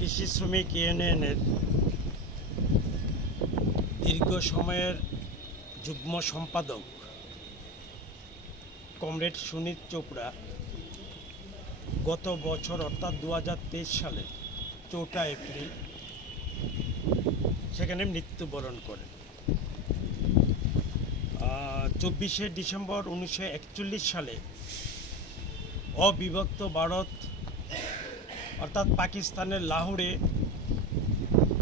কৃষি শ্রমিক ইউনিয়নের দীর্ঘ সময়ের যুগ্ম সম্পাদক কমরেড সুনীত চোপড়া গত বছর অর্থাৎ 2023 সালে 4 এপ্রিল সেখানে মৃত্যুবরণ করেন। 24 ডিসেম্বর 1941 সালে অবিভক্ত ভারত অর্থাৎ পাকিস্তানের লাহোরে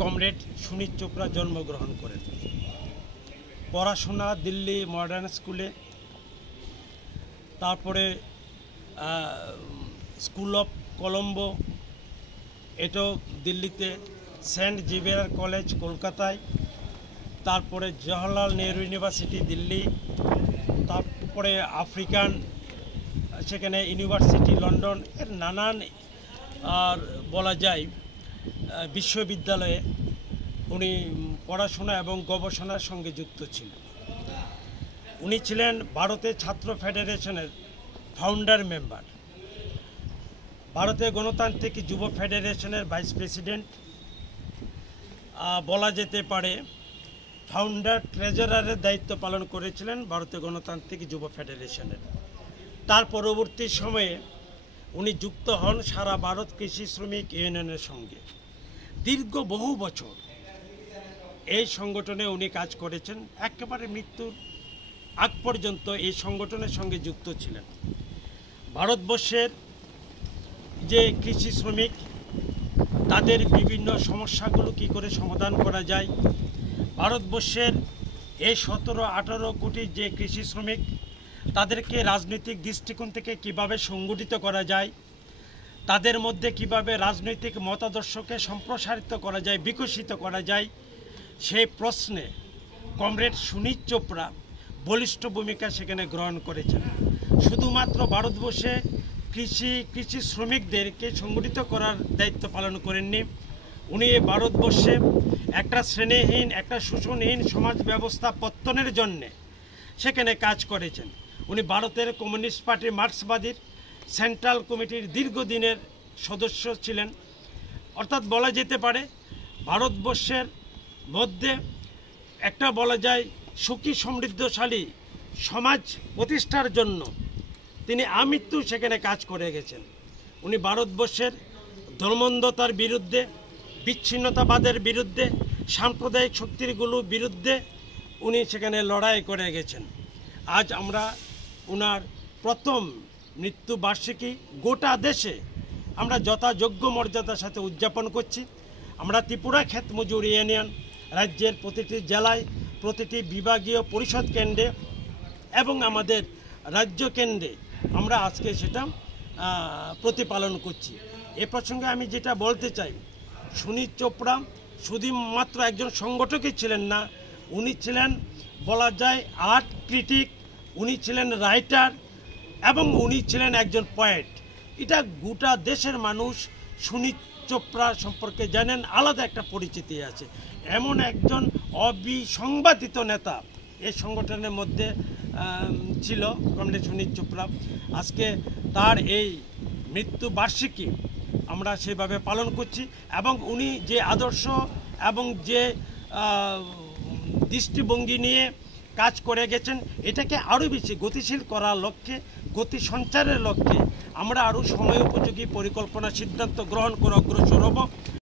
কমরেড সুনীত চোপড়া জন্মগ্রহণ করেন। পড়াশোনা দিল্লি মডার্ন স্কুলে, তারপরে স্কুল অফ কলম্বো এটাও দিল্লিতে, সেন্ট জেভিয়ার কলেজ কলকাতায়, তারপরে জওহরলাল নেহরু ইউনিভার্সিটি দিল্লি, তারপরে আফ্রিকান সেখানে ইউনিভার্সিটি লন্ডন, এর নানান আর বলা যায় বিশ্ববিদ্যালয়ে উনি পড়াশোনা এবং গবেষণার সঙ্গে যুক্ত ছিলেন। উনি ছিলেন ভারতের ছাত্র ফেডারেশনের ফাউন্ডার মেম্বার, ভারতের গণতান্ত্রিক যুব ফেডারেশনের ভাইস প্রেসিডেন্ট, বলা যেতে পারে ফাউন্ডার ট্রেজারারের দায়িত্ব পালন করেছিলেন ভারতের গণতান্ত্রিক যুব ফেডারেশনের। তার পরবর্তী সময়ে উনি যুক্ত হন সারা ভারত কৃষি শ্রমিক ইউনিয়নের সঙ্গে। দীর্ঘ বহু বছর এই সংগঠনে উনি কাজ করেছেন, একেবারে মৃত্যুর আগ পর্যন্ত এই সংগঠনের সঙ্গে যুক্ত ছিলেন। ভারতবর্ষের যে কৃষি শ্রমিক তাদের বিভিন্ন সমস্যাগুলো কী করে সমাধান করা যায়, ভারতবর্ষের এই 17-18 কোটি যে কৃষি শ্রমিক তাদেরকে রাজনৈতিক দৃষ্টিকোণ থেকে কিভাবে সংগঠিত করা যায়, তাদের মধ্যে কিভাবে রাজনৈতিক মতাদর্শকে সম্প্রসারিত করা যায়, বিকশিত করা যায়, সেই প্রশ্নে কমরেড সুনীত চোপড়া বলিষ্ঠ ভূমিকা সেখানে গ্রহণ করেছেন। শুধুমাত্র ভারতবর্ষে কৃষি শ্রমিকদেরকে সংগঠিত করার দায়িত্ব পালন করেননি, উনি ভারতবর্ষে একটা শ্রেণীহীন, একটা শোষণহীন সমাজ ব্যবস্থা পত্তনের জন্যে সেখানে কাজ করেছেন। উনি ভারতের কমিউনিস্ট পার্টির মার্ক্সবাদীর সেন্ট্রাল কমিটির দীর্ঘদিনের সদস্য ছিলেন। অর্থাৎ বলা যেতে পারে ভারতবর্ষের মধ্যে একটা বলা যায় সুখী সমৃদ্ধশালী সমাজ প্রতিষ্ঠার জন্য তিনি আমৃত্যু সেখানে কাজ করে গেছেন। উনি ভারতবর্ষের ধর্মান্ধতার বিরুদ্ধে, বিচ্ছিন্নতাবাদের বিরুদ্ধে, সাম্প্রদায়িক শক্তিগুলোর বিরুদ্ধে উনি সেখানে লড়াই করে গেছেন। আজ আমরা ওনার প্রথম মৃত্যুবার্ষিকী গোটা দেশে আমরা যথাযোগ্য মর্যাদার সাথে উদযাপন করছি। আমরা ত্রিপুরা ক্ষেত মজুর ইউনিয়ন রাজ্যের প্রতিটি জেলায়, প্রতিটি বিভাগীয় পরিষদ কেন্দ্রে এবং আমাদের রাজ্য কেন্দ্রে আমরা আজকে সেটা প্রতিপালন করছি। এ প্রসঙ্গে আমি যেটা বলতে চাই, সুনীত চোপড়া শুধুমাত্র একজন সংগঠকই ছিলেন না, উনি ছিলেন বলা যায় আর্ট ক্রিটিক, উনি ছিলেন রাইটার এবং উনি ছিলেন একজন পোয়েট। এটা গোটা দেশের মানুষ সুনীত চোপড়া সম্পর্কে জানেন, আলাদা একটা পরিচিতি আছে। এমন একজন অবিসংবাদিত নেতা এই সংগঠনের মধ্যে ছিল কমরেড সুনীত চোপড়া। আজকে তার এই মৃত্যুবার্ষিকী আমরা সেভাবে পালন করছি এবং উনি যে আদর্শ এবং যে দৃষ্টিভঙ্গি নিয়ে কাজ করে গেছেন এটাকে আরও বেশি গতিশীল করার লক্ষ্যে, গতি সঞ্চারের লক্ষ্যে আমরা আরও সময় উপযোগী পরিকল্পনা সিদ্ধান্ত গ্রহণ করে অগ্রসর হব।